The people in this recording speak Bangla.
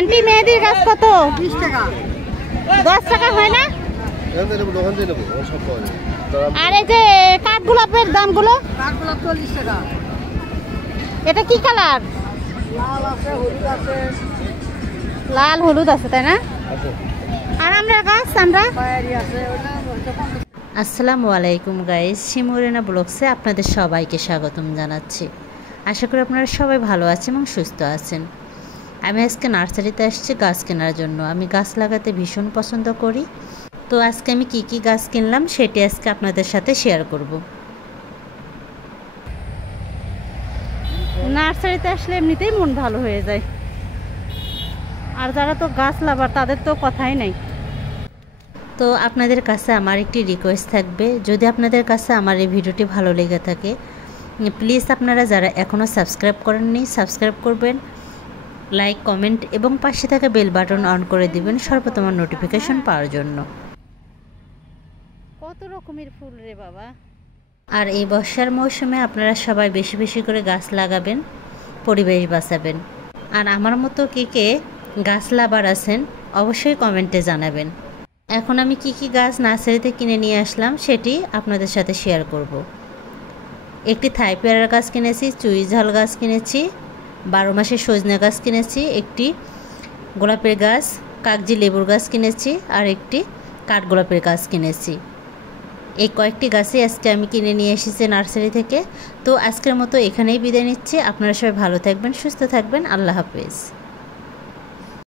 আন্টি মেহেদির গাছ কত? 20 টাকা। 10 টাকা হয় না? আর এই যে কাঠগোলাপের দামগুলো? কাঠগোলাপ 40 টাকা। এটা কি কালার? লাল আছে, হলুদ আছে। লাল হলুদ আছে তাই না? আর আমরা গাছ আমরা পায়রি আছে ওটা। আসসালামু আলাইকুম গাইস, শিমুরেনা ব্লগসে আপনাদের সবাইকে স্বাগতম জানাচ্ছি। আশা করি আপনারা সবাই ভালো আছেন এবং সুস্থ আছেন। আমি আজকে নার্সারিতে আসছি গাছ কেনার জন্য। আমি গাছ লাগাতে ভীষণ পছন্দ করি। তো আজকে আমি কি গাছ কিনলাম সেটি আজকে আপনাদের সাথে শেয়ার করব। নার্সারিতে আসলে এমনিতেই মন ভালো হয়ে যায়, আর যারা তো গাছ লাভার তাদের তো কথাই নাই। তো আপনাদের কাছে আমার একটি রিকোয়েস্ট থাকবে, যদি আপনাদের কাছে আমার এই ভিডিওটি ভালো লেগে থাকে প্লিজ আপনারা যারা এখনও সাবস্ক্রাইব করেননি সাবস্ক্রাইব করবেন, লাইক কমেন্ট এবং পাশে থাকা বেল বাটন অন করে দিবেন সর্বপ্রথম নোটিফিকেশন পাওয়ার জন্য। কত রকমের ফুল রে বাবা! আর এই বর্ষার মৌসুমে আপনারা সবাই বেশি বেশি করে গাছ লাগাবেন, পরিবেশ বাঁচাবেন। আর আমার মতো কে গাছ লাভার আছেন অবশ্যই কমেন্টে জানাবেন। এখন আমি কি গাছ নার্সারিতে কিনে নিয়ে আসলাম সেটি আপনাদের সাথে শেয়ার করব। একটি থাই পেয়ারার গাছ কিনেছি, চুই ঝাল গাছ কিনেছি, 12 মাসের সজনে গাছ কিনেছি, একটি গোলাপের গাছ, কাগজি লেবুর গাছ কিনেছি, আর একটি কাঠগোলাপের গাছ কিনেছি। এই কয়েকটি গাছই আজকে আমি কিনে নিয়ে এসেছি নার্সারি থেকে। তো আজকের মতো এখানেই বিদায় নিচ্ছি। আপনারা সবাই ভালো থাকবেন, সুস্থ থাকবেন। আল্লাহ হাফেজ।